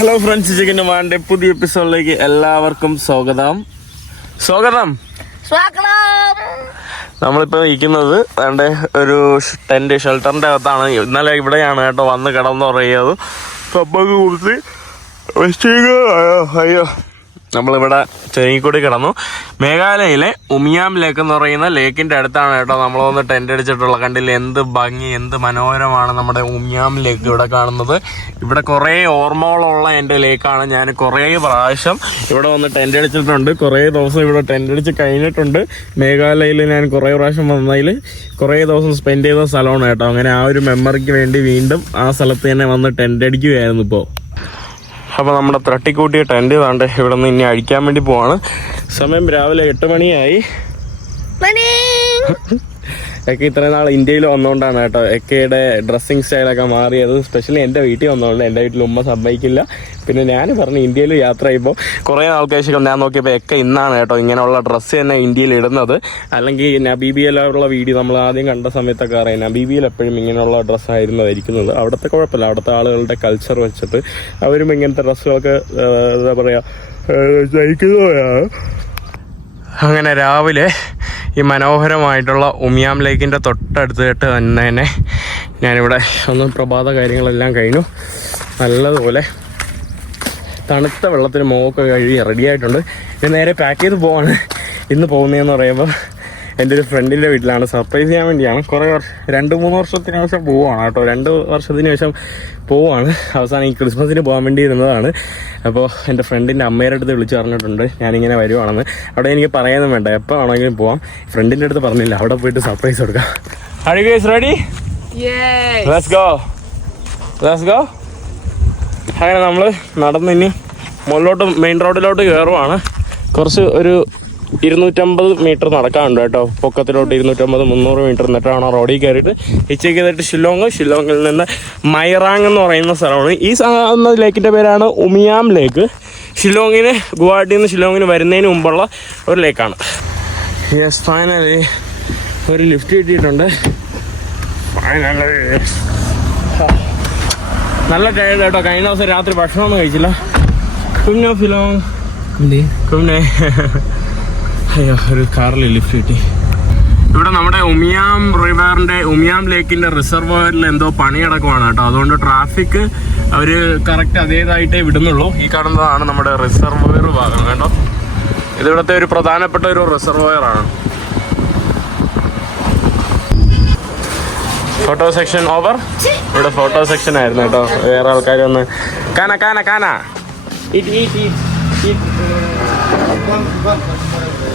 Hello friends, ചിക്കൻ്റെ മാൻ്റെ പുതിയ എപ്പിസോഡിലേക്ക് എല്ലാവർക്കും സ്വാഗതം. നമ്മളിപ്പോൾ ഇരിക്കുന്നത് വേണ്ട ഒരു ടെന്റ് ഷെൽട്ടറിൻ്റെ അകത്താണ്. ഇന്നലെ ഇവിടെയാണ് കേട്ടോ വന്ന് കിടന്നുറങ്ങിയത്. പപ്പൊക്കെ കുറിച്ച് അയ്യോ നമ്മളിവിടെ ചെരിങ്ങിക്കൂടി കിടന്നു. മേഘാലയയിലെ ഉമിയാം ലേക്ക് എന്ന് പറയുന്ന ലേക്കിൻ്റെ അടുത്താണ് കേട്ടോ നമ്മൾ വന്ന് ടെൻ്റ് അടിച്ചിട്ടുള്ള. കണ്ടില്ല എന്ത് ഭംഗി, എന്ത് മനോഹരമാണ് നമ്മുടെ ഉമിയാം ലേക്ക് ഇവിടെ കാണുന്നത്. ഇവിടെ കുറേ ഓർമ്മകളുള്ള എൻ്റെ ലേക്കാണ്. ഞാൻ കുറേ പ്രാവശ്യം ഇവിടെ വന്ന് ടെൻ്റ് അടിച്ചിട്ടുണ്ട്. കുറേ ദിവസം ഇവിടെ ടെൻ്റ് അടിച്ച് കഴിഞ്ഞിട്ടുണ്ട്. മേഘാലയയിൽ ഞാൻ കുറേ പ്രാവശ്യം വന്നതിൽ കുറേ ദിവസം സ്പെൻഡ് ചെയ്ത സ്ഥലമാണ് കേട്ടോ. അങ്ങനെ ആ ഒരു മെമ്മറിക്ക് വേണ്ടി വീണ്ടും ആ സ്ഥലത്ത് തന്നെ വന്ന് ടെൻ്റ് അടിക്കുകയായിരുന്നു ഇപ്പോൾ. അപ്പോൾ നമ്മുടെ തട്ടിക്കൂട്ടിയ ടെൻറ്റ് താണ്ട് ഇവിടെ നിന്ന് ഇനി അഴിക്കാൻ വേണ്ടി പോവാണ്. സമയം രാവിലെ 8 മണിയായി. ഒക്കെ ഇത്രയും നാൾ ഇന്ത്യയിൽ വന്നുകൊണ്ടാണ് കേട്ടോ എക്കയുടെ ഡ്രസ്സിങ് സ്റ്റൈലൊക്കെ മാറിയത്. സ്പെഷ്യലി എൻ്റെ വീട്ടിൽ വന്നതുകൊണ്ട്. എൻ്റെ വീട്ടിൽ ഉമ്മ സമ്മതിക്കില്ല. പിന്നെ ഞാൻ പറഞ്ഞു ഇന്ത്യയിൽ യാത്ര ചെയ്യുമ്പോൾ കുറേ ആൾക്കാർ ഞാൻ നോക്കിയപ്പോൾ എക്ക ഇന്നാണ് കേട്ടോ ഇങ്ങനെയുള്ള ഡ്രസ്സ് തന്നെ ഇന്ത്യയിൽ ഇടുന്നത്. അല്ലെങ്കിൽ നബീബിയിലുള്ള വീഡിയോ നമ്മൾ ആദ്യം കണ്ട സമയത്തൊക്കെ അറിയാം, നബീബിയിൽ എപ്പോഴും ഇങ്ങനെയുള്ള ഡ്രസ്സായിരുന്നു ധരിക്കുന്നത്. അവിടുത്തെ കുഴപ്പമില്ല, അവിടുത്തെ ആളുകളുടെ കൾച്ചർ വെച്ചിട്ട് അവരും ഇങ്ങനത്തെ ഡ്രസ്സുകളൊക്കെ എന്താ പറയുക ധരിക്കുന്നതാണ്. അങ്ങനെ രാവിലെ ഈ മനോഹരമായിട്ടുള്ള ഉമിയാം ലേക്കിൻ്റെ തൊട്ടടുത്തിട്ട് തന്നെ ഞാനിവിടെ ഒന്ന് പ്രഭാത കാര്യങ്ങളെല്ലാം കഴിഞ്ഞു. നല്ലതുപോലെ തണുത്ത വെള്ളത്തിന് മുഖമൊക്കെ കഴുകി റെഡിയായിട്ടുണ്ട്. ഇത് നേരെ പാക്ക് ചെയ്ത് പോവാണ്. ഇന്ന് പോകുന്നതെന്ന് പറയുമ്പോൾ എൻ്റെ ഒരു ഫ്രണ്ടിൻ്റെ വീട്ടിലാണ്. സർപ്രൈസ് ചെയ്യാൻ വേണ്ടിയാണ്. കുറേ 2-3 വർഷത്തിന് ശേഷം പോവുകയാണ് കേട്ടോ. 2 വർഷത്തിന് ശേഷം പോവുകയാണ്. അവസാനം ഈ ക്രിസ്മസിന് പോകാൻ വേണ്ടി ഇരുന്നതാണ്. അപ്പോൾ എൻ്റെ ഫ്രണ്ടിൻ്റെ അമ്മയുടെ അടുത്ത് വിളിച്ച് പറഞ്ഞിട്ടുണ്ട് ഞാനിങ്ങനെ വരുവാണെന്ന്. അവിടെ എനിക്ക് പറയാനും വേണ്ട, എപ്പോൾ ആണെങ്കിലും പോവാം. ഫ്രണ്ടിൻ്റെ അടുത്ത് പറഞ്ഞില്ല, അവിടെ പോയിട്ട് സർപ്രൈസ് കൊടുക്കാം. Are you guys ready? Yes. Let's go. അങ്ങനെ നമ്മൾ നടന്ന് ഇനി മുകളിലോട്ട് മെയിൻ റോഡിലോട്ട് കയറുവാണ്. കുറച്ച് ഒരു 250 മീറ്റർ നടക്കാനുണ്ട് കേട്ടോ പൊക്കത്തിലോട്ട്. 250-300 മീറ്റർ എന്നിട്ടാണ് റോഡിൽ കയറിയിട്ട് ഹിച്ചേക്ക് ചെയ്തിട്ട് ഷില്ലോങ്ങിൽ നിന്ന് മൈറാങ് എന്ന് പറയുന്ന സ്ഥലമാണ്. ഈ ലേക്കിൻ്റെ പേരാണ് ഉമിയാം ലേക്ക്. ഷില്ലോങ്ങിന് ഗുവാഹട്ടിയിൽ നിന്ന് ഷില്ലോങ്ങിന് വരുന്നതിന് മുമ്പുള്ള ഒരു ലേക്കാണ്. യെസ്, ഫൈനലി ഒരു ലിഫ്റ്റ് കിട്ടിയിട്ടുണ്ട്. നല്ല ടയർഡ് കേട്ടോ. കഴിഞ്ഞ ദിവസം രാത്രി ഭക്ഷണമൊന്നും കഴിച്ചില്ല. അയ്യോ, ഒരു കാറിൽ ലിഫ്റ്റ് കിട്ടി. ഇവിടെ നമ്മുടെ ഉമിയാം റിവറിൻ്റെ ഉമിയാം ലേക്കിൻ്റെ റിസർവോയറിൽ എന്തോ പണി കിടക്കുവാണ് കേട്ടോ. അതുകൊണ്ട് ട്രാഫിക് അവർ കറക്റ്റ് അതേതായിട്ടേ വിടുന്നുള്ളൂ. ഈ കാണുന്നതാണ് നമ്മുടെ റിസർവോയർ ഭാഗം കേട്ടോ. ഇതിവിടുത്തെ ഒരു പ്രധാനപ്പെട്ട ഒരു റിസർവോയറാണ്. Photo section over. ഇവിടെ ഫോട്ടോ സെക്ഷൻ ആയിരുന്നു കേട്ടോ. വേറെ ആൾക്കാർ വന്ന് കാന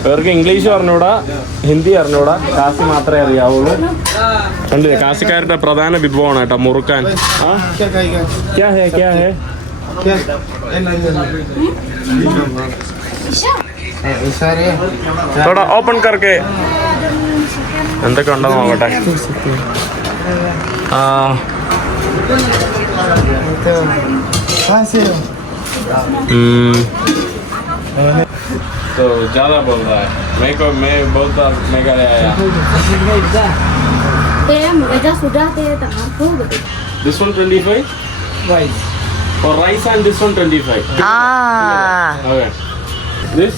ഇവർക്ക് ഇംഗ്ലീഷ് അറിഞ്ഞൂടാ, ഹിന്ദി അറിഞ്ഞൂടാ, കാസി മാത്രമേ അറിയാവുള്ളൂ. കണ്ടില്ലേ, കാസിക്കാരുടെ പ്രധാന വിഭവമാണ് കേട്ടോ മുറുക്കാൻ. ഓപ്പൺ കറക്കെ എന്തൊക്കെ ഉണ്ടെന്ന് നോക്കട്ടെ. तो ज़्यादा बोल रहा है। मैं बोलता मेघालय आया। This one 25? Rice. For rice and this one 25. Okay. This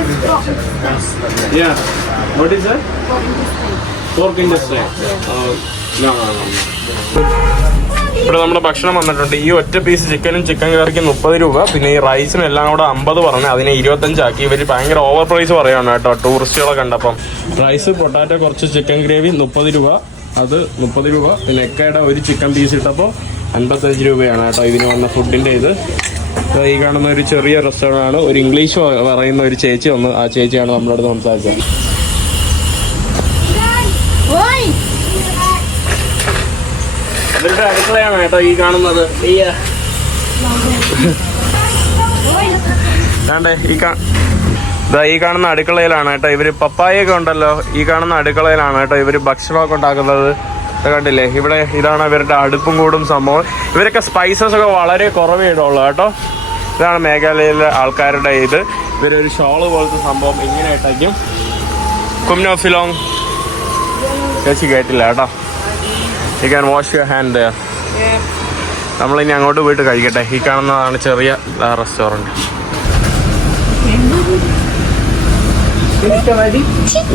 is pork. Yeah. What is that? Pork in the side. No. ഇവിടെ നമ്മുടെ ഭക്ഷണം വന്നിട്ടുണ്ട്. ഈ ഒറ്റ പീസ് ചിക്കനും ചിക്കൻ കറിക്ക് 30 രൂപ. പിന്നെ ഈ റൈസിനും എല്ലാം കൂടെ 50 പറഞ്ഞു. അതിനെ 25 ആക്കി. ഇവർ ഭയങ്കര ഓവർ പ്രൈസ് പറയുകയാണ് കേട്ടോ ടൂറിസ്റ്റുകളെ കണ്ടപ്പം. റൈസ്, പൊട്ടാറ്റോ, കുറച്ച് ചിക്കൻ ഗ്രേവി 30 രൂപ. അത് 30 രൂപ. പിന്നെ എക്കയുടെ ഒരു ചിക്കൻ പീസ് ഇട്ടപ്പോൾ 55 രൂപയാണ് കേട്ടോ ഇതിന് വന്ന ഫുഡിൻ്റെ ഇത്. ഈ കാണുന്ന ഒരു ചെറിയ റെസ്റ്റോറൻ്റ് ആണ്. ഒരു ഇംഗ്ലീഷ് പറയുന്ന ഒരു ചേച്ചി വന്ന്, ആ ചേച്ചിയാണ് നമ്മളോട് സംസാരിച്ചത്. ഇവരുടെ അടുക്കളയാണ് കേട്ടോ ഈ കാണുന്നത്. ഈ കാണുന്ന അടുക്കളയിലാണ് കേട്ടോ ഇവര് പപ്പായൊക്കെ ഉണ്ടല്ലോ. ഈ കാണുന്ന അടുക്കളയിലാണ് കേട്ടോ ഇവര് ഭക്ഷണമൊക്കെ ഉണ്ടാക്കുന്നത്. കണ്ടില്ലേ, ഇവിടെ ഇതാണ് ഇവരുടെ അടുപ്പും കൂടും സംഭവം. ഇവരൊക്കെ സ്പൈസസ് ഒക്കെ വളരെ കുറവേ ഇടുള്ളൂ കേട്ടോ. ഇതാണ് മേഘാലയയിലെ ആൾക്കാരുടെ ഇത്. ഇവരൊരു ഷോള് പോലത്തെ സംഭവം ഇങ്ങനെ ഇട്ടേക്കും. കുംനോ ഫിലോങ് ചേച്ചി കേട്ടില്ല കേട്ടോ. You can wash your hand there. Yeah. നമ്മളിനി അങ്ങോട്ട് പോയിട്ട് കഴിക്കട്ടെ. ഈ കാണുന്നതാണ് ചെറിയ റെസ്റ്റോറൻറ്റ്.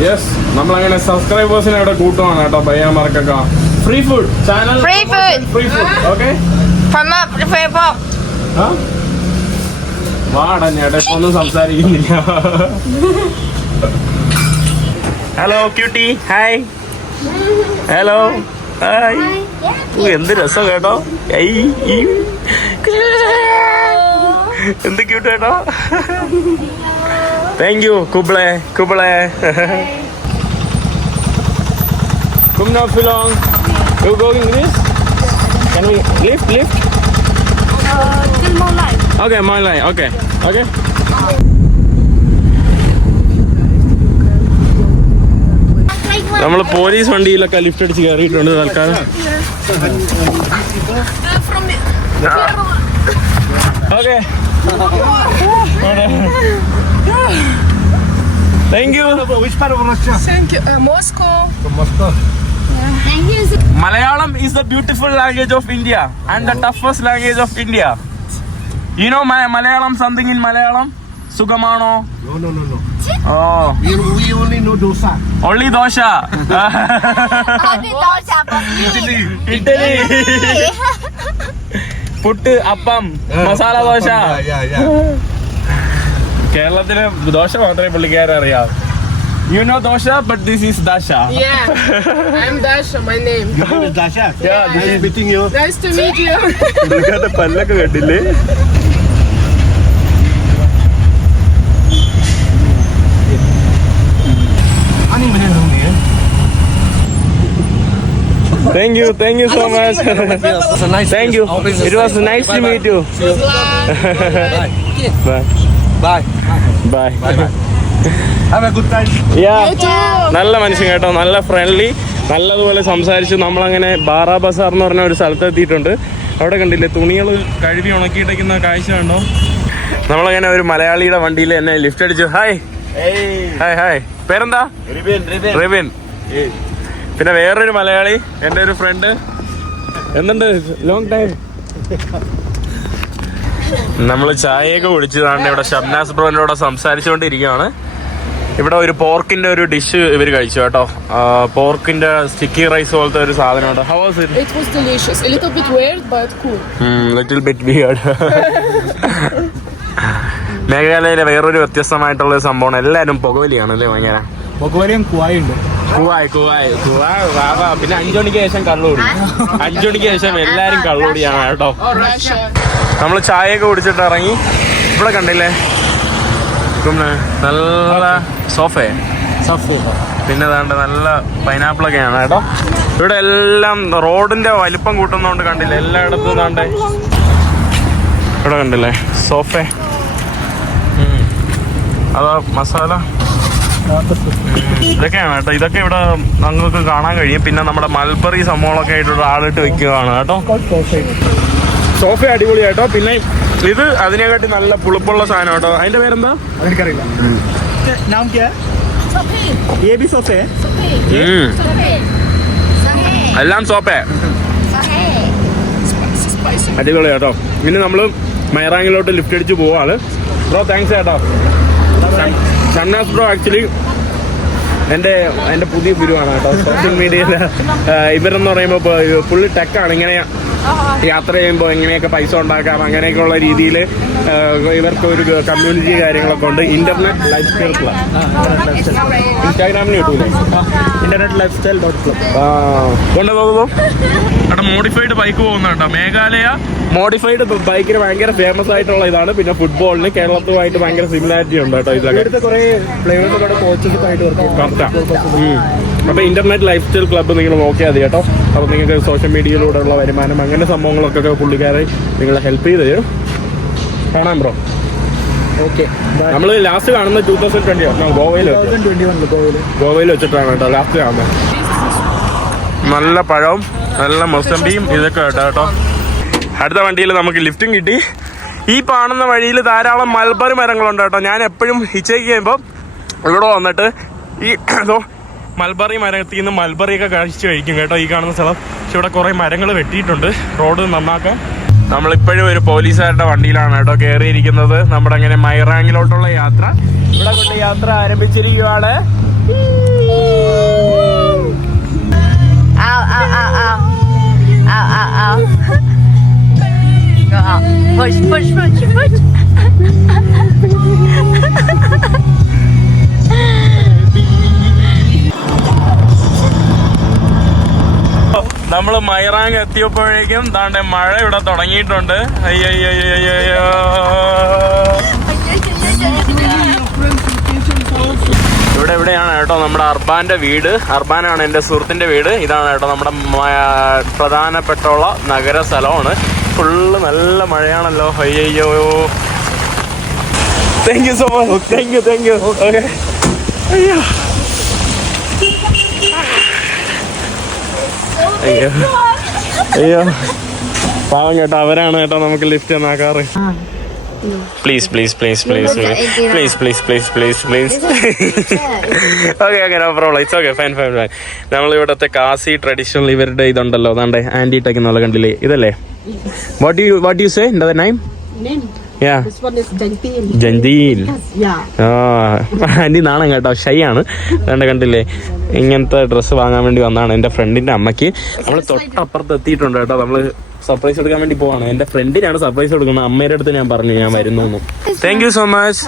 യെസ്, നമ്മളങ്ങനെ സബ്സ്ക്രൈബേഴ്സിനെ ഇവിടെ കൂട്ടുവാണ് കേട്ടോ. പയ്യന്മാർക്കൊക്കെ free food channel, free food. Okay, വാടാ ചേട്ടാ, ഇപ്പൊ ഒന്നും സംസാരിക്കുന്നില്ല. Hello cutie, hi. Hello, hi. എന്ത് രസം കേട്ടോ. എന്ത് ക്യൂട്ട് കേട്ടോ. താങ്ക് യു കുബിളെ. Come now, Philong. You going this? Can we lift? Till more light. Okay, my line. Okay. നമ്മൾ പോലീസ് വണ്ടിയിലൊക്കെ ലിഫ്റ്റ് അടിച്ച് കയറിയിട്ടുണ്ട് തൽക്കാലം. Okay, thank you. Which part of Russia? Thank you. Moscow. From Moscow. Thank you. Malayalam is the beautiful language of India and the toughest language of India. You know Malayalam, something in Malayalam? Sugamano? No. Oh. We only know dosa. Only dosha. Only dosa, but Italy. Puttu, appam, masala dosha. Yeah. കേരളത്തിലെ ദോശ മാത്രമേ പുള്ളിക്കാരെ അറിയാം. You know dosha, but this is dasha. yeah. I'm Dasha. My name. Your name is Dasha? Yeah, this Nice is meeting you. Nice to meet you. പുള്ളിക്കാരുടെ പല്ലൊക്കെ കണ്ടില്ലേ. Thank you so much. Thank you. It was nice to meet you. Bye. Have a good time. Yeah. You too. നല്ല മനുഷ്യൻ കേട്ടോ, നല്ല friendly, നല്ലതുപോലെ സംസാരിച്ചു. നമ്മളങ്ങനെ ബാറാ ബസാർ എന്ന് പറഞ്ഞ ഒരു സ്ഥലത്ത് എത്തിയിട്ടുണ്ട്. അവിടെ കണ്ടില്ലേ തുണികൾ കഴുകി ഉണക്കിയിട്ടേക്കുന്ന കാഴ്ച കണ്ടോ. നമ്മളങ്ങനെ ഒരു മലയാളിയുടെ വണ്ടിയിൽ എന്നെ ലിഫ്റ്റ് അടിച്ചു. ഹായ്. പേരെന്താ? റിബിൻ. പിന്നെ വേറൊരു മലയാളി, എൻ്റെ ഒരു ഫ്രണ്ട്. എന്തുണ്ട്, ലോങ് ടൈം. നമ്മൾ ചായയൊക്കെ കുടിച്ചതാണ്. ഇവിടെ ഷംനാസ് ബ്രോന്റെ കൂടെ സംസാരിച്ചുകൊണ്ടിരിക്കുകയാണ്. ഇവിടെ ഒരു പോർക്കിന്റെ ഒരു ഡിഷ് ഇവർ കഴിച്ചു കേട്ടോ. പോർക്കിന്റെ സ്റ്റിക്കി റൈസ് പോലത്തെ ഒരു സാധനമുണ്ട്. How was it? It was delicious. A little bit weird, but cool. Little bit weird. മേഘാലയയിലെ വേറൊരു വ്യത്യസ്തമായിട്ടുള്ള ഒരു സംഭവമാണ്. എല്ലാവരും പുകവലിയാണ് അല്ലേ ഭയങ്കര. Pogwariam Kuai ഉണ്ട്. കുവായ്. പിന്നെ 5 മണിക്ക് ശേഷം കള്ളുകൂടി. 5 മണിക്ക് ശേഷം എല്ലാരും കള്ളുകൂടിയാണ് കേട്ടോ. Oh, Russia. നമ്മൾ ചായയൊക്കെ കുടിച്ചിട്ട് ഇറങ്ങി. ഇവിടെ കണ്ടില്ലേ നല്ല സോഫേ, പിന്നെ അതാണ്ട് നല്ല പൈനാപ്പിളൊക്കെയാണ് കേട്ടോ. ഇവിടെ എല്ലാം റോഡിന്റെ വലിപ്പം കൂട്ടുന്നോണ്ട് കണ്ടില്ലേ എല്ലായിടത്തും ഇതാണ്ട്. ഇവിടെ കണ്ടില്ലേ സോഫേ, അതാ മസാല, ഇതൊക്കെയാണ് കേട്ടോ. ഇതൊക്കെ ഇവിടെ നിങ്ങൾക്ക് കാണാൻ കഴിയും. പിന്നെ നമ്മുടെ മൽബറി സംഭവങ്ങളൊക്കെ ആയിട്ട് ആളിട്ട് വെക്കുകയാണ് കേട്ടോ. സോഫ അടിപൊളിയായിട്ടോ. പിന്നെ ഇത് അതിനെക്കാട്ടി നല്ല പുളിപ്പുള്ള സാധനം കേട്ടോ. അതിന്റെ പേരെന്താ? എനിക്കറിയില്ല. നാം ക്യാ? ये भी सोफे है? എല്ലാം സോപ്പേ. അടിപൊളി കേട്ടോ. ഇനി നമ്മള് മൈറാങ്ങിലോട്ട് ലിഫ്റ്റ് അടിച്ച് പോവാണ്. ബ്രോ താങ്ക്സ് കേട്ടോ. ഷംനാസ് ബ്രോ ആക്ച്വലി എൻ്റെ പുതിയ ഗുരുവാണ് കേട്ടോ. സോഷ്യൽ മീഡിയയിൽ ഇവരെന്ന് പറയുമ്പോൾ ഫുള്ള് ടെക്കാണ്. ഇങ്ങനെ യാത്ര ചെയ്യുമ്പോൾ എങ്ങനെയൊക്കെ പൈസ ഉണ്ടാക്കാം അങ്ങനെയൊക്കെയുള്ള രീതിയിൽ ഇവർക്ക് ഒരു കമ്മ്യൂണിറ്റി കാര്യങ്ങളൊക്കെ ഉണ്ട്. ഇന്റർനെറ്റ് ലൈഫ് സ്റ്റൈൽ ക്ലബ് ഇൻസ്റ്റാഗ്രാമിൽ കിട്ടൂലേ, ഇന്റർനെറ്റ് ലൈഫ് സ്റ്റൈൽ .club. കൊണ്ടുപോകുമ്പോൾ അവിടെ മോഡിഫൈഡ് ബൈക്ക് പോകുന്നുണ്ടോ. മേഘാലയ മോഡിഫൈഡ് ബൈക്കിന് ഭയങ്കര ഫേമസ് ആയിട്ടുള്ള ഇതാണ്. പിന്നെ ഫുട്ബോളിന് കേരളത്തുമായിട്ട് ഭയങ്കര സിമിലാരിറ്റി ഉണ്ട് കേട്ടോ. ഇതൊക്കെ കുറെ പ്ലേയേഴ്സ് കോച്ചസ് ആയിട്ട് അപ്പൊ ഇന്റർനെറ്റ് ലൈഫ് സ്റ്റൈൽ ക്ലബ്ബ് നിങ്ങൾ നോക്കിയാൽ മതി കേട്ടോ. അപ്പൊ നിങ്ങൾക്ക് സോഷ്യൽ മീഡിയയിലൂടെയുള്ള വരുമാനം അങ്ങനെ സംഭവങ്ങളൊക്കെ പുള്ളിക്കാരെ നിങ്ങളെ ഹെൽപ്പ് ചെയ്ത് തരും. കാണാം ബ്രോ. ഓക്കെ, നമ്മൾ ലാസ്റ്റ് കാണുന്ന 2020 ഗോവയിൽ വെച്ചിട്ടാണ് കേട്ടോ ലാസ്റ്റ് കാണുന്നത്. നല്ല പഴവും നല്ല മൊസമ്പിയും ഇതൊക്കെ കേട്ടോ കേട്ടോ. അടുത്ത വണ്ടിയിൽ നമുക്ക് ലിഫ്റ്റും കിട്ടി. ഈ കാണുന്ന വഴിയിൽ ധാരാളം മൽബറി മരങ്ങളുണ്ട് കേട്ടോ. ഞാൻ എപ്പോഴും ഹിച്ചേക്ക് ചെയ്യുമ്പോൾ ഇവിടെ വന്നിട്ട് ഈ മൽബറി മരത്തിൽ നിന്ന് മൽബറിയൊക്കെ കഴിച്ച് കഴിക്കും കേട്ടോ. ഈ കാണുന്ന സ്ഥലം. പക്ഷെ ഇവിടെ കുറേ മരങ്ങൾ വെട്ടിയിട്ടുണ്ട് റോഡ് നന്നാക്കാൻ. നമ്മളിപ്പോഴും ഒരു പോലീസുകാരുടെ വണ്ടിയിലാണ് കേട്ടോ കയറിയിരിക്കുന്നത്. നമ്മുടെ അങ്ങനെ മൈറാങ്ങിലോട്ടുള്ള യാത്ര ഇവിടെ കൊണ്ട് യാത്ര ആരംഭിച്ചിരിക്കുകയാണ്. നമ്മള് മൈറാങ് എത്തിയപ്പോഴേക്കും ദാണ്ടെ മഴ ഇവിടെ തുടങ്ങിയിട്ടുണ്ട്. അയ്യോ ഇവിടെയാണ് കേട്ടോ നമ്മുടെ അർബാന്റെ വീട്. അർബാനാണ് എൻ്റെ സുഹൃത്തിന്റെ വീട്. ഇതാണ് കേട്ടോ നമ്മുടെ പ്രധാനപ്പെട്ടുള്ള നഗര സ്ഥലമാണ്. ഫുള്ള് നല്ല മഴയാണല്ലോ. അയ്യോ thank you so much. Thank you okay. അയ്യോ അയ്യോ അയ്യോ പാവം കേട്ടോ, അവരാണ് കേട്ടോ നമുക്ക് ലിഫ്റ്റ് എന്നാക്കാറ്. Please please please please please please please please please okay okay no problem. It's okay fine fine fine. നമ്മളിവിടുത്തെ കാസി ട്രഡീഷണൽ ഇവരുടെ ഇതുണ്ടല്ലോ, അതാണ്ട് ആൻറ്റി ടെക്കുന്നുള്ള കണ്ടില്ലേ, ഇതല്ലേ? What you say the name? Yeah. This one is Gentil. Gentil. Yeah. Aunty നാണം കേട്ടോ, shy ആണ്. അതുകൊണ്ട് കണ്ടില്ലേ, ഇങ്ങനത്തെ ഡ്രസ്സ് വാങ്ങാൻ വേണ്ടി വന്നതാണ് എൻ്റെ ഫ്രണ്ടിൻ്റെ അമ്മയ്ക്ക്. നമ്മൾ തൊട്ടപ്പുറത്ത് എത്തിയിട്ടുണ്ട് കേട്ടോ. നമ്മൾ സർപ്രൈസ് കൊടുക്കാൻ വേണ്ടി പോവാണ്. എൻ്റെ ഫ്രണ്ടിനാണ് സർപ്രൈസ് കൊടുക്കുന്നത്. അമ്മയുടെ അടുത്ത് ഞാൻ പറഞ്ഞു ഞാൻ വരുന്നു. Thank you so much.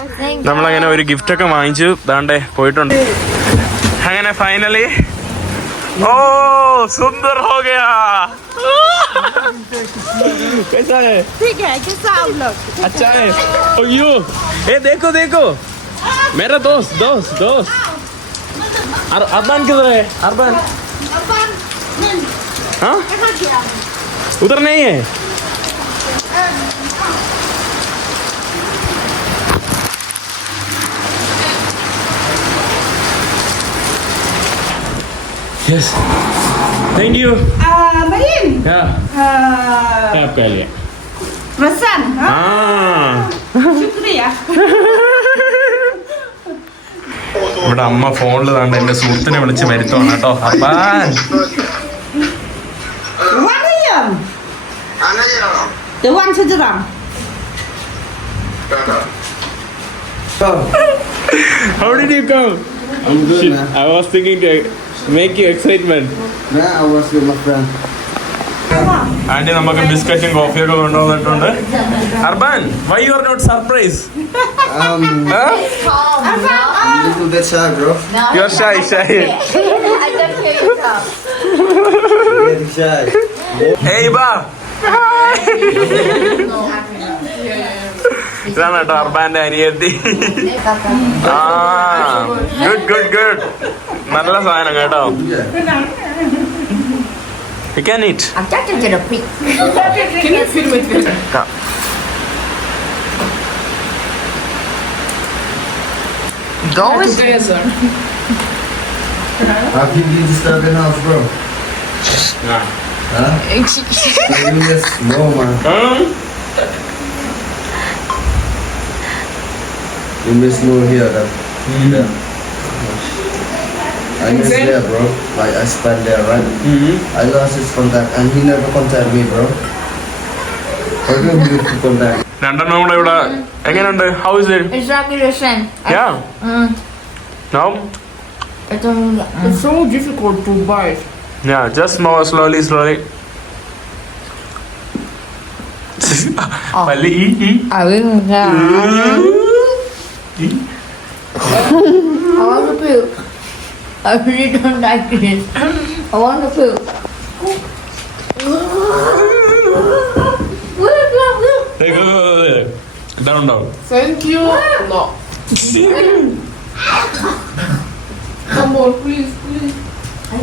നമ്മളങ്ങനെ ഒരു ഗിഫ്റ്റ് ഒക്കെ വാങ്ങിച്ചു ദാണ്ടെ പോയിട്ടുണ്ട്. അങ്ങനെ ഫൈനലി ഓ സുന്ദർ ഹോ ഗയാ. कैसा है? ठीक है, कैसा आप लोग? अच्छा है. अयो ए देखो देखो मेरा दोस्त अरबान किधर है? अरबान हाँ उधर नहीं है. Yes. Thank you. Bayin. Yeah. क्या आपका लिया? Prasan. हाँ. Shukriya. ഇവിടെ അമ്മ ഫോണിൽ താണ്ട് എന്റെ സുഹൃത്തിനെ വിളിച്ച് വരുത്തോണം കേട്ടോ. Urban What are you? The one to the wrong. how did you come? I'm good, Shit, man. I was thinking to make you excitement. Nah, I was with my friend. Aunty നമുക്ക് ബിസ്ക്കറ്റും കോഫിയൊക്കെ കൊണ്ടുവന്നിട്ടുണ്ട്. Arban why you are not surprised? I'm a little bit shy, bro. You are shy. I just hear you talk. Getting shy. Hey ba. ഇതാണ് കേട്ടോ അർബാന്റെ അനിയത്തി. ആ good നല്ല സാധനം കേട്ടോ. You can eat. I'm talking to the pig. Can you film it with me? Go with Together. How can you disturb the house, bro? Huh? You just no, man. You miss no here, that. Yeah. I miss there, bro. Like I spent there, right? I lost his contact, and he never contacted me, bro. How can you to contact? രണ്ടെണ്ണം കൂടെ ഇവിടെ എങ്ങനെയുണ്ട്? How is it? It's like the same. Yeah. No? I don't know. It's so difficult to bite. Yeah, just more slowly. പല്ല് ഈ I will not. I want to puke. I really don't like it. I want to puke. down. Thank you. No. Come on, please.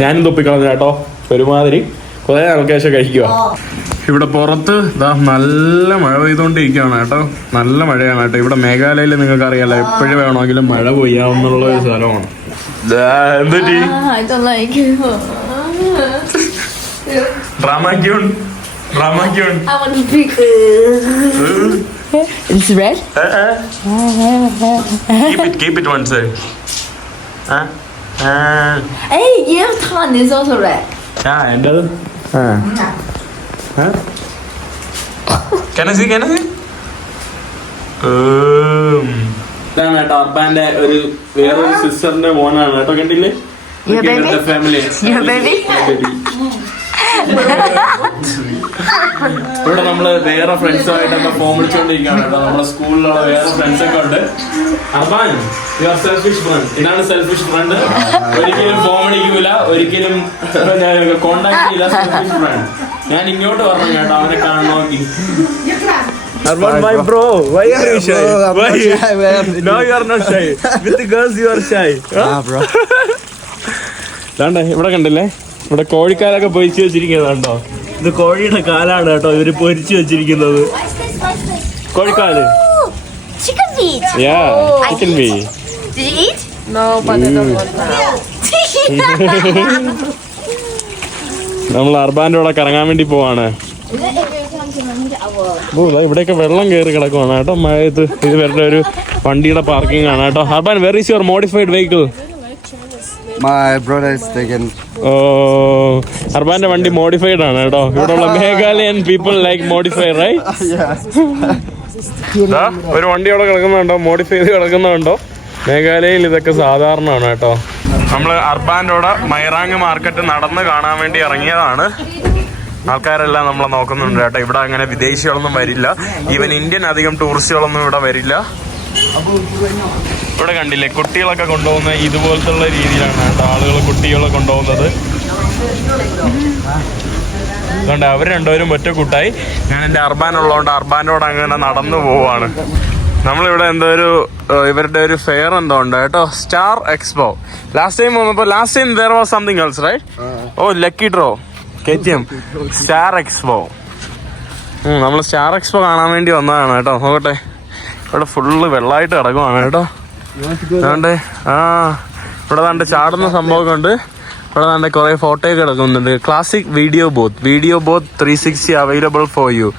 ഞാനും തൊപ്പിക്കളഞ്ഞ കേട്ടോ. ഒരുമാതിരി കുറെ ആൾക്കാർ കഴിക്കുക. ഇവിടെ പുറത്ത് ഇതാ നല്ല മഴ പെയ്തുകൊണ്ടിരിക്കുകയാണ് കേട്ടോ. നല്ല മഴയാണ് കേട്ടോ. ഇവിടെ മേഘാലയയിൽ നിങ്ങൾക്ക് അറിയാലോ, എപ്പോഴും വേണമെങ്കിലും മഴ പെയ്യാവുന്നുള്ള ഒരു സ്ഥലമാണ്. എന്തുപറ്റി? I don't like it. Drama queen. I want to puke. It's red? Keep it one side. Hey, your tongue is also red. എന്റത് Can I see? ഇതാണ് കേട്ടോ അർബാന്റെ ഒരു വേറൊരു സിസ്റ്ററിന്റെ മോനാണ് കേട്ടോ, കണ്ടില്ലേ? ഫാമിലി ഇവിടെ നമ്മള് വേറെ ഫ്രണ്ട്സുമായിട്ടൊക്കെ ഫോം വിളിച്ചോണ്ടിരിക്കുകയാണ് കേട്ടോ. നമ്മുടെ സ്കൂളിലുള്ള വേറെ ഫ്രണ്ട്സ് ഒക്കെ ഉണ്ട്. Arban, you are selfish friend. ഇതാണ് സെൽഫിഷ് ഫ്രണ്ട്. ഒരിക്കലും ഫോം അടിക്കൂല, ഒരിക്കലും കോണ്ടാക്ട് ചെയ്യില്ല. Selfish friend. ഞാൻ ഇങ്ങോട്ട് പറഞ്ഞു കേട്ടോ അവനെ കാണണമെങ്കിൽ. Arban, my bro, why are you shy? Why? No, you are not shy. With the girls, you are shy. bro. ദാണ്ടെ ഇവിടെ കണ്ടില്ലേ, ഇവിടെ കോഴിക്കാലൊക്കെ പൊരിച്ചു വെച്ചിരിക്കുന്നത് കണ്ടോ? ഇത് കോഴിയുടെ കാലാണ് കേട്ടോ ഇവര് പൊരിച്ചു വെച്ചിരിക്കുന്നത്. കോഴിക്കാല്. Chicken meat. Yeah, chicken meat. Did you eat? No, but I don't want that. നമ്മൾ അർബാന്റെ കൂടെ കറങ്ങാൻ വേണ്ടി പോവാണ്. ഇവിടെയൊക്കെ വെള്ളം കയറി കിടക്കുവാണ് കേട്ടോ മഴയത്ത്. ഇത് ഇവരുടെ ഒരു വണ്ടിയുടെ പാർക്കിംഗ് ആണ് കേട്ടോ. Arban, where is your modified vehicle? My brother is taken. അർബാന്റെ വണ്ടി മോഡിഫൈഡ് ആണ് കേട്ടോ. ഇവിടെയുള്ള Meghalayan people like modified, right? ഒരു വണ്ടി അവിടെ കിടക്കുന്നുണ്ടോ, മോഡിഫൈ ചെയ്ത് കിടക്കുന്നുണ്ടോ? മേഘാലയയിൽ ഇതൊക്കെ സാധാരണമാണ് കേട്ടോ. നമ്മള് അർബാന്റെ കൂടെ മൈറാങ് മാർക്കറ്റ് നടന്ന് കാണാൻ വേണ്ടി ഇറങ്ങിയതാണ്. ആൾക്കാരെല്ലാം നമ്മളെ നോക്കുന്നുണ്ട് കേട്ടോ. ഇവിടെ അങ്ങനെ വിദേശികളൊന്നും വരില്ല, ഈവൻ ഇന്ത്യൻ അധികം ടൂറിസ്റ്റുകളൊന്നും ഇവിടെ വരില്ല. ഇവിടെ കണ്ടില്ലേ കുട്ടികളൊക്കെ കൊണ്ടുപോകുന്ന ഇതുപോലത്തുള്ള രീതിയിലാണ് കേട്ടോ ആളുകൾ കുട്ടികളെ കൊണ്ടുപോകുന്നത്. അതുകൊണ്ട് അവർ രണ്ടുപേരും ഒറ്റ കൂട്ടായി. ഞാൻ എൻ്റെ അർബാൻ ഉള്ളതുകൊണ്ട് അർബാൻ്റെ കൂടെ അങ്ങനെ നടന്നു പോവാണ്. നമ്മളിവിടെ എന്തോ ഒരു ഇവരുടെ ഒരു ഫെയർ എന്തോ ഉണ്ട് കേട്ടോ, star expo. Last time there was something else, right? Oh, lucky draw. KTM star expo. നമ്മൾ സ്റ്റാർ എക്സ്പോ കാണാൻ വേണ്ടി വന്നതാണ് കേട്ടോ. നോക്കട്ടെ, ഇവിടെ ഫുള്ള് വെള്ളമായിട്ട് കിടക്കുവാണ് കേട്ടോ. അതുകൊണ്ട് ഇവിടെ താണ്ട് ചാടുന്ന സംഭവമൊക്കെ ഉണ്ട്. ഇവിടെ താണ്ട് കുറെ ഫോട്ടോയൊക്കെ കിടക്കുന്നുണ്ട്. Classic video booth 360 available for you.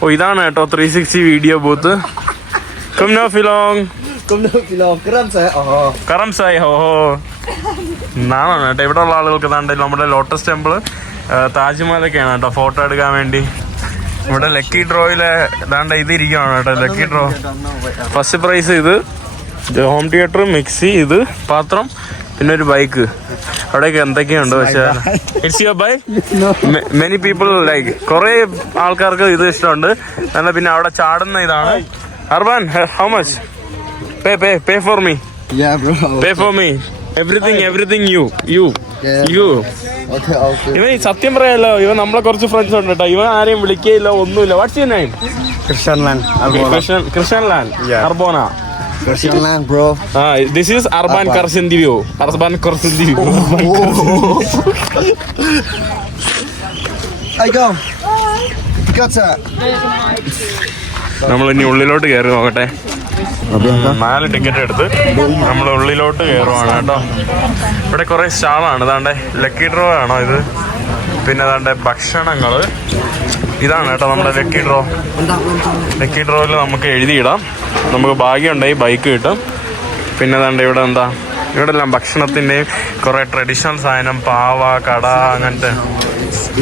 ഓ, ഇതാണ് കേട്ടോ 360 വീഡിയോ ബൂത്ത്. കറംസായി ഹോ നാണാണ് കേട്ടോ. ഇവിടെ ഉള്ള ആളുകൾക്ക് താണ്ട് നമ്മുടെ ലോട്ടസ് ടെമ്പിള്, താജ്മഹലൊക്കെയാണ് കേട്ടോ ഫോട്ടോ എടുക്കാൻ വേണ്ടി. ഇവിടെ ലക്കി ഡ്രോയിലെ ദാണ്ട ഇത് ഇരിക്കുകയാണ് കേട്ടോ. ലക്കി ഡ്രോ ഫസ്റ്റ് പ്രൈസ് ഇത് ഹോം തിയേറ്റർ, മിക്സി, ഇത് പാത്രം, പിന്നെ ഒരു ബൈക്ക്. അവിടെയൊക്കെ എന്തൊക്കെയുണ്ട്. പക്ഷേ it's your bike. Many people like, കുറെ ആൾക്കാർക്ക് ഇത് ഇഷ്ടമുണ്ട്. എന്നാൽ പിന്നെ അവിടെ ചാടുന്ന ഇതാണ്. Urban, how much? Pay for me. Pay for me. Everything you. Okay. ഇവൻ സത്യം പറയാലോ, ഇവൻ നമ്മളെ കുറച്ച് ഫ്രണ്ട്സ് ഉണ്ട് കേട്ടോ. ഇവൻ ആരെയും വിളിക്കുകയില്ല, ഒന്നുമില്ല. What's your name? Christian Land. Christian Land. Yeah. Arbona. Christian Land, bro. This is Arban Karsindivu. I go. Gotcha. നമ്മൾ ഇനി ഉള്ളിലോട്ട് കയറി നോക്കട്ടെ. 4 ടിക്കറ്റ് എടുത്ത് നമ്മൾ ഉള്ളിലോട്ട് കയറുവാണ് കേട്ടോ. ഇവിടെ കുറെ സ്റ്റാളാണ്. ഇതാണ്ട് ലക്കി ഡ്രോ ആണോ ഇത്? പിന്നെ അതാണ്ട് ഭക്ഷണങ്ങള്. ഇതാണ് കേട്ടോ നമ്മുടെ ലക്കി ഡ്രോ. ലക്കി ഡ്രോയിൽ നമുക്ക് എഴുതിയിടാം. നമുക്ക് ഭാഗ്യം ഉണ്ടെങ്കിൽ ബൈക്ക് കിട്ടും. പിന്നെ അതാണ്ട് ഇവിടെ എന്താ, ഇവിടെ എല്ലാം ഭക്ഷണത്തിൻ്റെയും കുറെ ട്രഡീഷണൽ സാധനം, പാവ, കട, അങ്ങനത്തെ.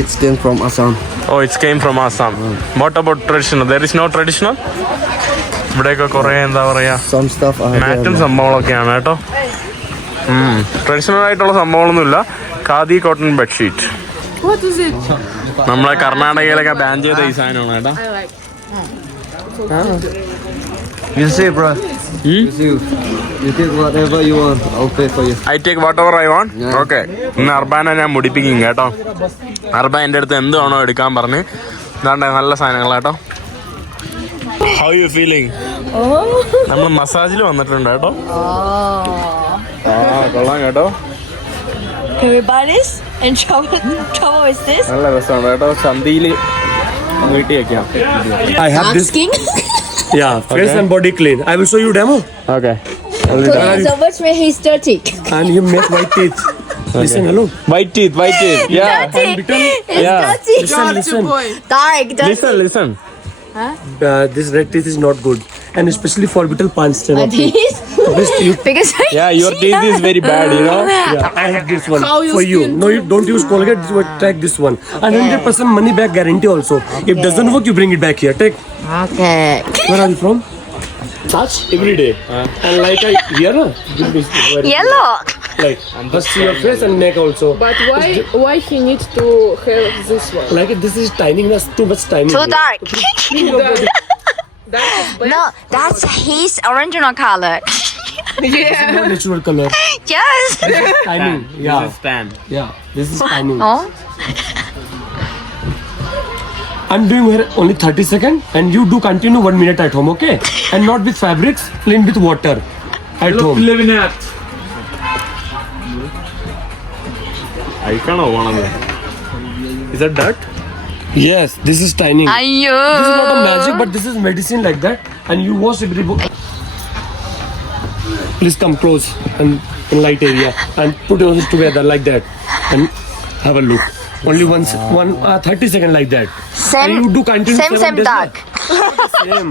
It came from Assam. Oh, it came from Assam. What about traditional? There is no traditional? ഇവിടെയൊക്കെ കുറെ എന്താ പറയാ Some stuff I have. മാറ്റും സംഭവങ്ങളൊക്കെയാണ് കേട്ടോ. ട്രഡീഷണൽ ആയിട്ടുള്ള സംഭവങ്ങളൊന്നുമില്ല. Khadi cotton bedsheet. What is it? നമ്മളെ കർണാടകയിലൊക്കെ ബാൻ ചെയ്ത ഈ സാധനമാണ് കേട്ടോ. I like. You see, bro. You see. You take whatever you want. I'll pay for you. I take whatever I want. Okay. ഇന്ന് അർബാനെ ഞാൻ മുടിപ്പിക്കും കേട്ടോ. അർബാൻ എൻ്റെ അടുത്ത് എന്ത് വേണോ എടുക്കാൻ പറഞ്ഞ്. ഇതാണ്ട് നല്ല സാധനങ്ങളാട്ടോ. How you feeling? നമ്മൾ മസാജിൽ വന്നിട്ടുണ്ട് കേട്ടോ. കൊള്ളാം കേട്ടോ. Can we buy this and travel with this? നല്ല രസമാണ് കേട്ടോ. ചന്തിയിൽ വീട്ടി വെക്കാം. I have this. Asking? Yeah, face and body clean. I will show you demo. Okay. So much when he's dirty. And you make white teeth. Listen, hello. White teeth. Yeah. Dirty. It's Yeah. dirty. Listen. Dark, dirty. Listen. This red teeth is not good. and especially for little pants. These? Because Yeah, your teeth is very bad, you know. Yeah, I have this one How you for you. skin No, you don't use Colgate. Take this one. And 100% money back guarantee also. If doesn't work, you bring it back here. Take. okay. Where are you from? Touch every day. And like here, give this very Yellow. like first your face and neck also. But why he needs to have this one? Like this is timing. That's too much timing. Too dark. That is bad. No, that's his original color. Yeah. Not natural color. Yes. Timing. Yeah. This is tan. Yeah. This is timing. Oh. I'm doing here only 30 seconds and you do continue 1 minute at home, okay? And not with fabrics, clean with water at home. അയക്കാണോ പോണത്? Is that dirt? Yes, this is timing. Ayyo. This is not a magic, but this is medicine like that. And you wash every book. Please come close and in light area and put yours together like that and have a look. Only 30 seconds like that. And you do continue Same 7 days, dark. Same.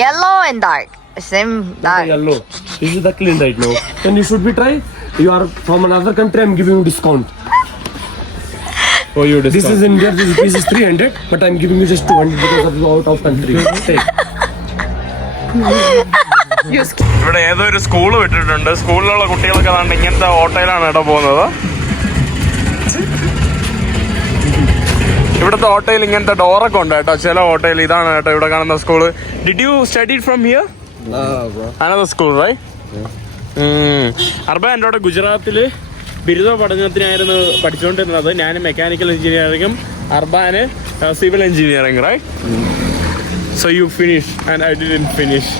Yellow and dark. Same dark. Yellow. This is the clean right now. Then you should be try. You are from another country. I'm giving you discount. For you This is India. This piece is 300, but I'm giving you just 200 because of you out of country. Take. ഇവിടെ ഏതോ ഒരു school വിട്ടിട്ടുണ്ട്. സ്കൂളിലുള്ള കുട്ടികളൊക്കെ അതാണ്ട് ഇങ്ങനത്തെ ഓട്ടോയിലാണ് കേട്ടോ പോകുന്നത്. ഇവിടുത്തെ ഓട്ടോയിൽ ഇങ്ങനത്തെ ഡോറൊക്കെ ഉണ്ട് കേട്ടോ. ചില ഓട്ടോയിൽ ഇതാണ് കേട്ടോ ഇവിടെ കാണുന്ന school. Did you study from here? Another school right? അർബ എൻ്റെ കൂടെ ഗുജറാത്തില് ബിരുദ പഠനത്തിനായിരുന്നു പഠിച്ചുകൊണ്ടിരുന്നത്. ഞാൻ മെക്കാനിക്കൽ എഞ്ചിനീയറിംഗും അർബാന് civil engineering right? So you finish and I didn't finish.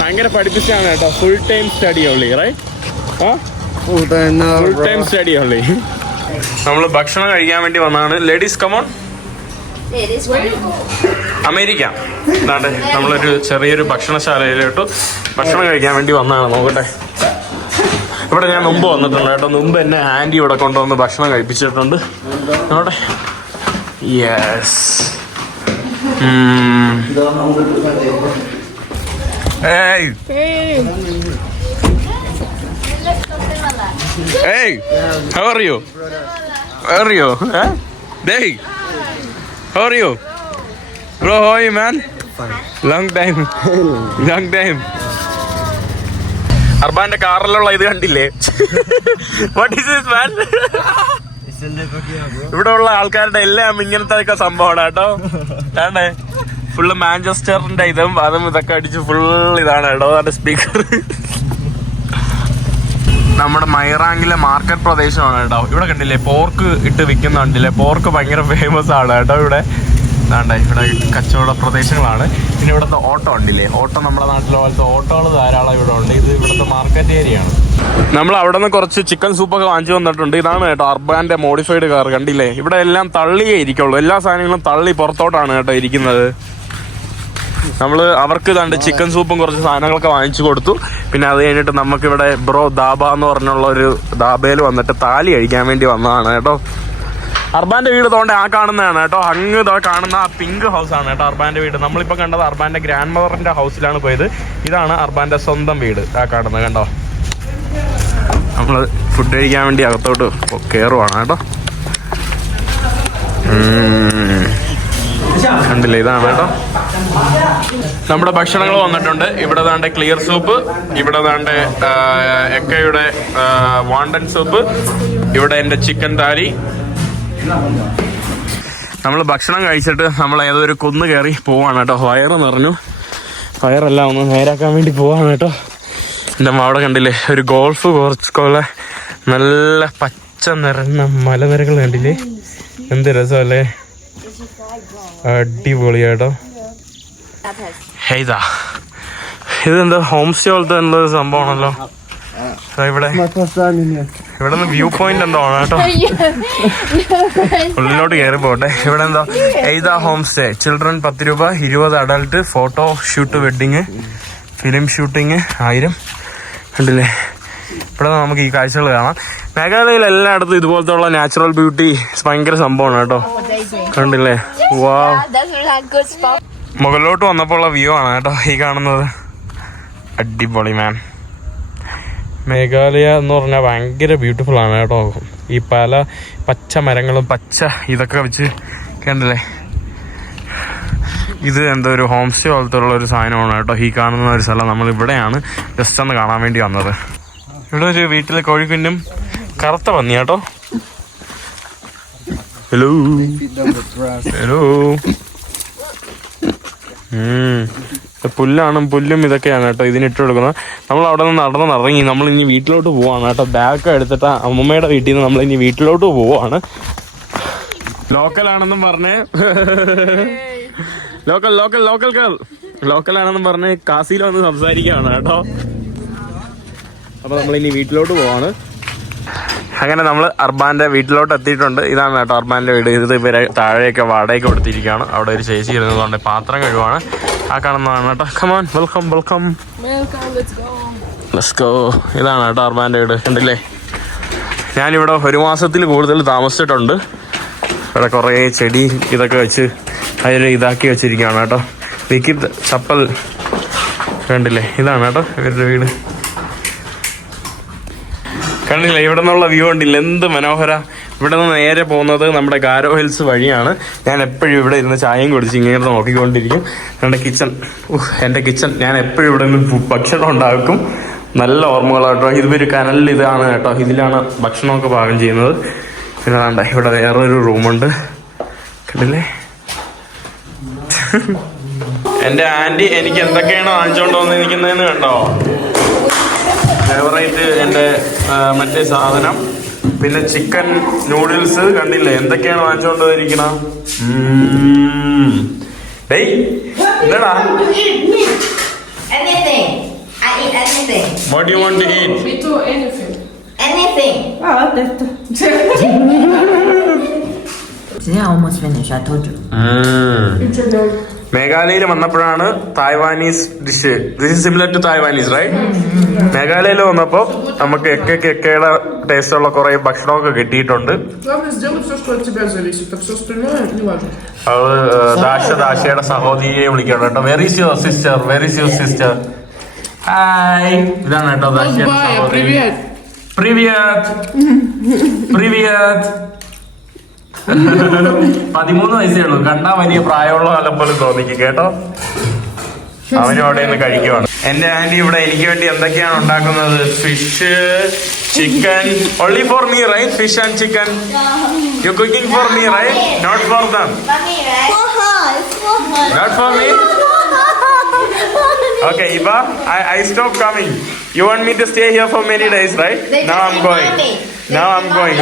ഭയങ്കര പഠിപ്പിച്ചാണ് കേട്ടോ. Full time study only right? Full time study only. നമ്മൾ ഭക്ഷണം കഴിക്കാൻ വേണ്ടി വന്നതാണ്. Ladies come on. അമേരിക്ക അതാണ്ട് നമ്മളൊരു ചെറിയൊരു ഭക്ഷണശാലയിലോട്ട് ഭക്ഷണം കഴിക്കാൻ വേണ്ടി വന്നതാണ്. നോക്കട്ടെ, ഇവിടെ ഞാൻ മുമ്പ് വന്നിട്ടുണ്ട് കേട്ടോ. മുമ്പ് എന്നെ ആൻറ്റി ഇവിടെ കൊണ്ടുവന്ന് ഭക്ഷണം കഴിപ്പിച്ചിട്ടുണ്ട്. നോട്ടെ, yes. Hey! Hey! How are you? Where are you? Huh? Hey! How are you? Bro, how are you, man? Fine. Long time. Long time. അർബാന്റെ കാറിലുള്ള ഇത് കണ്ടില്ലേ? What is this, man? ഇവിടെ ഉള്ള ആൾക്കാരുടെ എല്ലാം ഇങ്ങനത്തെ ഒക്കെ സംഭവമാണ് കേട്ടോ. ആണ്ടേ ഫുള്ള് മാഞ്ചസ്റ്ററിന്റെ ഇതും അതും ഇതൊക്കെ അടിച്ച് ഫുൾ ഇതാണ് കേട്ടോ. അതിന്റെ സ്പീക്കർ നമ്മുടെ മൈറാങ്കിലെ മാർക്കറ്റ് പ്രദേശമാണ് കേട്ടോ. ഇവിടെ കണ്ടില്ലേ പോർക്ക് ഇട്ട് വിൽക്കുന്ന കണ്ടില്ലേ? പോർക്ക് ഭയങ്കര ഫേമസ് ആണ് കേട്ടോ ഇവിടെ. ഇതാണ്ട് ഇവിടെ കച്ചവട പ്രദേശങ്ങളാണ്. പിന്നെ ഇവിടുത്തെ ഓട്ടോ ഉണ്ടില്ലേ? ഓട്ടോ നമ്മുടെ നാട്ടിലെ പോലത്തെ ഓട്ടോകൾ ധാരാളം ഇവിടെ ഉണ്ട്. ഇത് ഇവിടുത്തെ മാർക്കറ്റ് ഏരിയ ആണ്. നമ്മൾ അവിടെ നിന്ന് കുറച്ച് ചിക്കൻ സൂപ്പൊക്കെ വാങ്ങിച്ചു വന്നിട്ടുണ്ട്. ഇതാണ് കേട്ടോ അർബാന്റെ മോഡിഫൈഡ് കാർ. കണ്ടില്ലേ? ഇവിടെ എല്ലാം തള്ളിയേ ഇരിക്കുള്ളൂ. എല്ലാ സാധനങ്ങളും തള്ളി പുറത്തോട്ടാണ് കേട്ടോ ഇരിക്കുന്നത്. നമ്മള് അവർക്ക് ഇതാണ്ട് ചിക്കൻ സൂപ്പും കുറച്ച് സാധനങ്ങളൊക്കെ വാങ്ങിച്ചു കൊടുത്തു. പിന്നെ അത് കഴിഞ്ഞിട്ട് നമുക്കിവിടെ ബ്രോ ദാബ എന്ന് പറഞ്ഞുള്ള ഒരു ദാബയിൽ വന്നിട്ട് താലി കഴിക്കാൻ വേണ്ടി വന്നതാണ് കേട്ടോ. അർബാന്റെ വീട് തോണ്ടെ ആ കാണുന്നതാണ് കേട്ടോ. അങ്ങ് കാണുന്ന ആ പിങ്ക് ഹൗസ് ആണ് കേട്ടോ അർബാന്റെ വീട്. നമ്മളിപ്പോൾ കണ്ടത് അർബാന്റെ ഗ്രാൻഡ് മദറിന്റെ ഹൗസിലാണ് പോയത്. ഇതാണ് അർബാന്റെ സ്വന്തം വീട്, ആ കാണുന്നത് കണ്ടോ. നമ്മൾ ഫുഡ് കഴിക്കാൻ വേണ്ടി അകത്തോട്ട് കയറുവാണ് കേട്ടോ. കണ്ടില്ലേ? ഇതാണ് കേട്ടോ നമ്മുടെ ഭക്ഷണങ്ങൾ വന്നിട്ടുണ്ട്. ഇവിടെ ദാണ്ട് ക്ലിയർ സൂപ്പ്, ഇവിടെ ദാണ്ട് എക്കയുടെ വാണ്ടൻ സൂപ്പ്, ഇവിടെ എൻ്റെ ചിക്കൻ താലി. നമ്മൾ ഭക്ഷണം കഴിച്ചിട്ട് നമ്മൾ ഏതൊരു കുന്ന് കയറി പോവാണ് കേട്ടോ. വയറ് നിറഞ്ഞു. വയറെല്ലാം ഒന്ന് നേരാക്കാൻ വേണ്ടി പോവാണ് കേട്ടോ. എൻ്റെ അവിടെ കണ്ടില്ലേ ഒരു ഗോൾഫ് കോർച്ചുള്ള നല്ല പച്ച നിറഞ്ഞ മലനിരകൾ കണ്ടില്ലേ? എന്ത് രസമല്ലേ? അടിപൊളിയാട്ടോ. ഹേതാ ഇതെന്താ ഹോം സ്റ്റേ പോലത്തെ എന്തോ സംഭവമാണല്ലോ. ഇവിടെ നിന്ന് വ്യൂ പോയിന്റ് എന്തോ ആണ് കേട്ടോ. ഉള്ളിലോട്ട് കയറി പോട്ടെ. ഇവിടെ എന്താ എയ്താ ഹോം സ്റ്റേ. ചിൽഡ്രൻ 10 രൂപ, 20 adult, photo shoot, wedding, film shooting 1000. കണ്ടില്ലേ? ഇവിടെ നമുക്ക് ഈ കാഴ്ചകൾ കാണാം. മേഘാലയയിൽ എല്ലായിടത്തും ഇതുപോലത്തെ ഉള്ള നാച്ചുറൽ ബ്യൂട്ടി ഭയങ്കര സംഭവമാണ് കേട്ടോ. കണ്ടില്ലേ? വാ, മുകളിലോട്ട് വന്നപ്പോൾ ഉള്ള വ്യൂ ആണ് കേട്ടോ ഈ കാണുന്നത്. അടിപൊളി മാൻ. മേഘാലയ എന്ന് പറഞ്ഞാൽ ഭയങ്കര ബ്യൂട്ടിഫുൾ ആണ് കേട്ടോ. ഈ പല പച്ച മരങ്ങളും പച്ച ഇതൊക്കെ വെച്ച് കണ്ടില്ലേ. ഇത് എന്തോ ഒരു ഹോം സ്റ്റേ പോലത്തെ ഉള്ള ഒരു സാധനമാണ് കേട്ടോ ഈ കാണുന്ന ഒരു സ്ഥലം. നമ്മൾ ഇവിടെയാണ് ജസ്റ്റ് ഒന്ന് കാണാൻ വേണ്ടി വന്നത്. ഇവിടെ ഒരു വീട്ടിലെ കോഴിക്കുഞ്ഞും കറുത്ത പന്നി കേട്ടോ. Hello hello. പുല്ലും ഇതൊക്കെയാണ് കേട്ടോ ഇതിനിട്ട് കൊടുക്കുന്നത്. നമ്മൾ അവിടെ നിന്ന് നടന്നിറങ്ങി നമ്മൾ ഇനി വീട്ടിലോട്ട് പോവാണ് കേട്ടോ. ബാഗ് എടുത്തിട്ട് അമ്മമ്മയുടെ വീട്ടിൽ നിന്ന് നമ്മൾ ഇനി വീട്ടിലോട്ട് പോവാണ്. ലോക്കലാണെന്നും പറഞ്ഞ് ലോക്കലാണെന്നും പറഞ്ഞ് കാസിയിൽ വന്ന് സംസാരിക്കുകയാണ് കേട്ടോ. അപ്പൊ നമ്മളിനി വീട്ടിലോട്ട് പോവാണ്. അങ്ങനെ നമ്മൾ അർബാന്റെ വീട്ടിലോട്ട് എത്തിയിട്ടുണ്ട്. ഇതാണ് കേട്ടോ അർബാന്റെ വീട്. ഇത് ഇവരെ താഴെയൊക്കെ വാടകയ്ക്ക് കൊടുത്തിരിക്കുകയാണ്. അവിടെ ഒരു ചേച്ചി ഇരുന്നതുകൊണ്ട് പാത്രം കഴുകുവാണ്. ആ കാണുന്നതാണ് കേട്ടോ. Come on, welcome. Let's go. ഇതാണ് കേട്ടോ അർബാന്റെ വീട്. കണ്ടില്ലേ, ഞാനിവിടെ 1 മാസത്തിൽ കൂടുതൽ താമസിച്ചിട്ടുണ്ട്. ഇവിടെ കുറേ ചെടി ഇതൊക്കെ വെച്ച് അതിൽ ഇതാക്കി വെച്ചിരിക്കുകയാണ് കേട്ടോ. വിക്കിത് ചപ്പൽ കണ്ടില്ലേ, ഇതാണ് കേട്ടോ ഇവരുടെ വീട്. കണ്ടില്ലേ, ഇവിടെ നിന്നുള്ള വ്യൂ കണ്ടില്ല, എന്ത് മനോഹര. ഇവിടെ നിന്ന് നേരെ പോകുന്നത് നമ്മുടെ ഗാരോ ഹിൽസ് വഴിയാണ്. ഞാൻ എപ്പോഴും ഇവിടെ ഇരുന്ന് ചായയും കുടിച്ച് ഇങ്ങനെ നോക്കിക്കൊണ്ടിരിക്കും. എൻ്റെ കിച്ചൺ ഞാൻ എപ്പോഴും ഇവിടെ നിന്ന് ഭക്ഷണം ഉണ്ടാക്കും. നല്ല ഓർമ്മകളാട്ടോ. ഇതൊരു കനലിൽ ഇതാണ് കേട്ടോ, ഇതിലാണ് ഭക്ഷണമൊക്കെ പാകം ചെയ്യുന്നത്. പിന്നെ വേണ്ട ഇവിടെ വേറൊരു റൂമുണ്ട് കണ്ടില്ലേ. എൻ്റെ ആൻറ്റി എനിക്ക് എന്തൊക്കെയാണ് വാങ്ങിച്ചോണ്ട് വന്നിരിക്കുന്നതെന്ന് കണ്ടോ. ഫേവറേറ്റ് എൻ്റെ മറ്റേ സാധനം, പിന്നെ ചിക്കൻ നൂഡിൽസ് കണ്ടില്ലേ എന്തൊക്കെയാണ് വാങ്ങിച്ചോണ്ട് വന്നിരിക്കണം. ഡേയ് എന്താടാ? Anything. I eat anything. What do you want to eat? Me too, anything. Anything. Yeah, almost finished. I told you. മേഘാലയയിൽ വന്നപ്പോഴാണ് Taiwanese dish. This is similar to Taiwanese right? മേഘാലയയിൽ വന്നപ്പോൾ നമുക്ക് എക്കയുടെ ടേസ്റ്റ് ഉള്ള കുറെ ഭക്ഷണമൊക്കെ കിട്ടിയിട്ടുണ്ട്. Главное, сделай все, что от тебя зависит, а все остальное не важно. അത് ദാശയുടെ സഹോദരിയെ വിളിക്കണം കേട്ടോ. Very is your sister. Hi. ഇതാണ് കേട്ടോ ദാശയുടെ സഹോദരി. പ്രിവിയത്. 13 വയസ്സേ ഉള്ളൂ. കണ്ടാ വലിയ പ്രായമുള്ള കാലം പോലും തോന്നിക്കും കേട്ടോ. അവനും അവിടെ നിന്ന് കഴിക്കുവാണ്. എന്റെ ആന്റി ഇവിടെ എനിക്ക് വേണ്ടി എന്തൊക്കെയാണ് ഉണ്ടാക്കുന്നത്? Fish, chicken. Only for me right? Fish and chicken you cooking for me right? Not for them? Not for me? Okay, Iba, I stopped coming. You want me to stay here for many days, right? Now I'm going.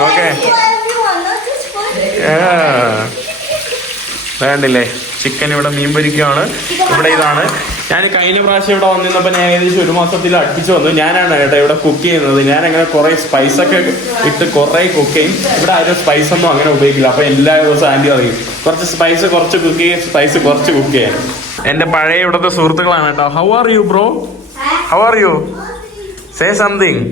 Okay. വേണ്ടില്ലേ chicken ഇവിടെ മീൻ പൊരിക്കുകയാണ്. ഇവിടെ ഇതാണ് ഞാൻ കഴിഞ്ഞ പ്രാവശ്യം ഇവിടെ വന്നിരുന്നപ്പോൾ ഞാൻ ഏകദേശം 1 മാസത്തിൽ അടുപ്പിച്ച് വന്നു. ഞാനാണ് കേട്ടോ ഇവിടെ കുക്ക് ചെയ്യുന്നത്. ഞാൻ അങ്ങനെ കുറെ സ്പൈസൊക്കെ ഇട്ട് കുറെ കുക്ക് ചെയ്യും. ഇവിടെ ആരും സ്പൈസ് ഒന്നും അങ്ങനെ ഉപയോഗിക്കില്ല. അപ്പൊ എല്ലാ ദിവസവും ആന്റി പറയും കുറച്ച് സ്പൈസ് കുറച്ച് കുക്ക് ചെയ്യാൻ, സ്പൈസ് കുറച്ച് കുക്ക് ചെയ്യാൻ. എന്റെ പഴയ ഇവിടുത്തെ സുഹൃത്തുക്കളാണ് കേട്ടോ. How are you bro? How are you? Say something.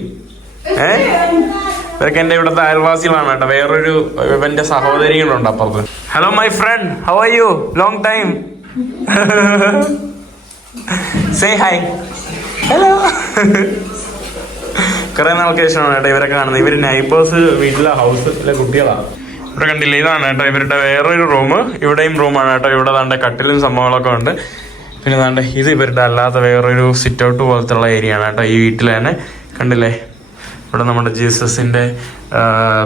ഇവരൊക്കെ എന്റെ ഇവിടുത്തെ അയൽവാസികളാണ് കേട്ടോ. വേറൊരു ഇവന്റെ സഹോദരികളുണ്ട് അപ്പുറത്ത്. Hello my friend, how are you? Long time. Say hi. Hello. കുറെ നാൾക്ക് ശേഷമാണ് കേട്ടോ ഇവരെ കാണുന്നത്. ഇവര് നൈബേഴ്സ് വീട്ടിലെ ഹൗസിലെ കുട്ടികളാണ്. ഇവിടെ കണ്ടില്ല, ഇതാണ് കേട്ടോ ഇവരുടെ വേറൊരു റൂം. ഇവിടെയും റൂമാണ് കേട്ടോ. ഇവിടെ ദാണ്ടെ കട്ടിലും സംഭവങ്ങളൊക്കെ ഉണ്ട്. പിന്നെ ദാണ്ടെ ഇത് ഇവരുടെ അല്ലാത്ത വേറൊരു സിറ്റ് ഔട്ട് പോലത്തെ ഉള്ള ഏരിയ ആണ് കേട്ടോ ഈ വീട്ടിൽ തന്നെ. കണ്ടില്ലേ, ഇവിടെ നമ്മുടെ ജീസസിന്റെ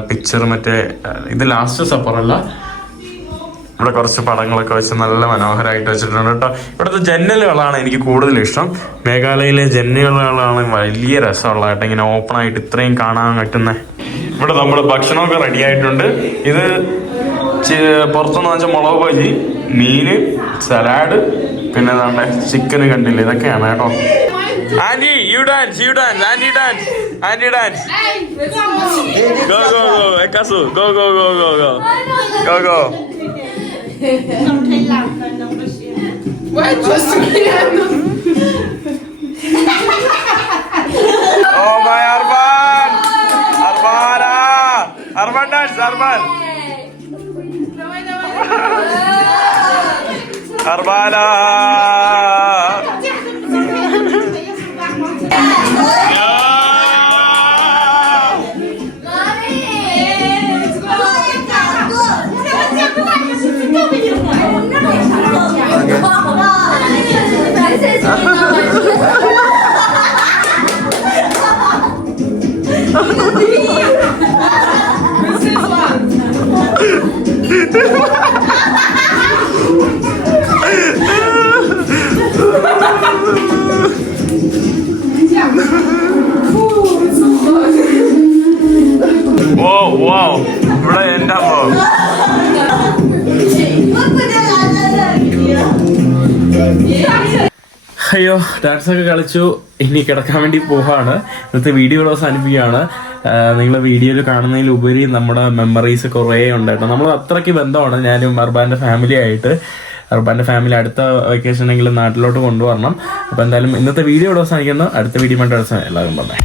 പിക്ചർ, മറ്റേ ഇത് ലാസ്റ്റ് സപ്പറല്ല, ഇവിടെ കുറച്ച് പടങ്ങളൊക്കെ വെച്ച് നല്ല മനോഹരമായിട്ട് വെച്ചിട്ടുണ്ട് കേട്ടോ. ഇവിടുത്തെ ജനലുകളാണ് എനിക്ക് കൂടുതൽ ഇഷ്ടം. മേഘാലയയിലെ ജനലുകളാണ് വലിയ രസമുള്ള കേട്ടോ. ഇങ്ങനെ ഓപ്പൺ ആയിട്ട് ഇത്രയും കാണാൻ പറ്റുന്ന. ഇവിടെ നമ്മുടെ ഭക്ഷണമൊക്കെ റെഡി ആയിട്ടുണ്ട്. ഇത് പുറത്തുനിന്ന് വെച്ചാൽ മുളക് ബജി, മീന്, സലാഡ്, പിന്നെ നമ്മുടെ ചിക്കന് കണ്ടില്ല. ഇതൊക്കെയാണ് കേട്ടോ. Aunty you dance. Aunty dance. Go എക്കാസു. Go. Vai, just Oh my Arban dance. അർബാന ഇവിടെ എന്റെ അമ്മ അയ്യോ ഡാൻസ് ഒക്കെ കളിച്ചു. ഇനി കിടക്കാൻ വേണ്ടി പോവാണ്. ഇന്നത്തെ വീഡിയോ അവസാനിപ്പിക്കുകയാണ്. നിങ്ങൾ വീഡിയോയിൽ കാണുന്നതിലുപരി നമ്മുടെ മെമ്മറീസ് കുറേ ഉണ്ട് കേട്ടോ. നമ്മൾ അത്രയ്ക്ക് ബന്ധമാണ് ഞാനും അർബാന്റെ ഫാമിലി ആയിട്ട്. അർബാന്റെ ഫാമിലി അടുത്ത വെക്കേഷനെങ്കിലും നാട്ടിലോട്ട് കൊണ്ടുവരണം. അപ്പോൾ എന്തായാലും ഇന്നത്തെ വീഡിയോ അവസാനിക്കുന്നു. അടുത്ത വീഡിയോ എല്ലാവരും പറഞ്ഞേ.